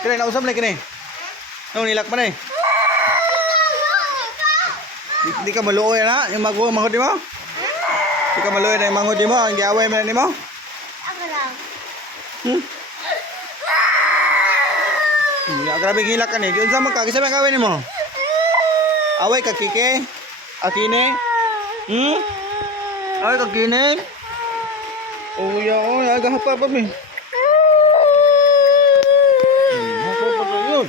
Kini nausap na kini. Nung nilak pa na eh. Di ka maluoy na yung manghod mo? Di ka maluoy na yung manghod mo? Ang giaway mo na ni mo? Ako lang. Grabe hilak ka ni. Kung saan magkakisabay ang gawin mo? Away ka kike? Akine? Away ka kine? Oh ya, oh ya, gahapa pa mi. Gahapa pa yun.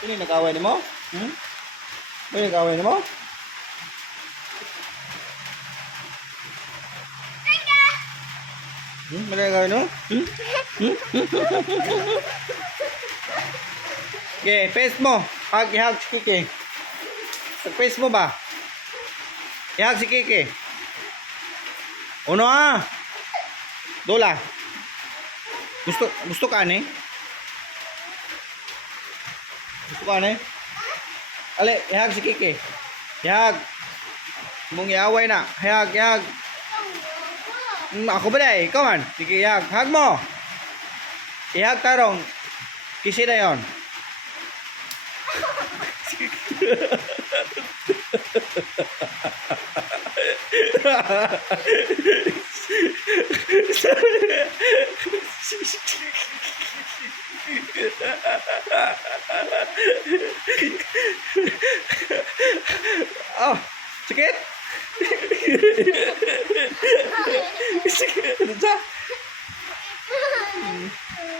Ini nag-away ni mo? Ini nag-away ni mo? Mana yang gawin mo? Okay, face mo. Ihag si Kiki. Face mo ba? Ihag si Kiki. Uno Dola. Gusto ka ni? Gusto ka ni? Ale, ihag si Kiki. Ihag. Mong iaway na. Ihag. Ako ba na eh? Ikaw man. Sige, ihag. Hag mo. Ihag tarong. Kisi na yun.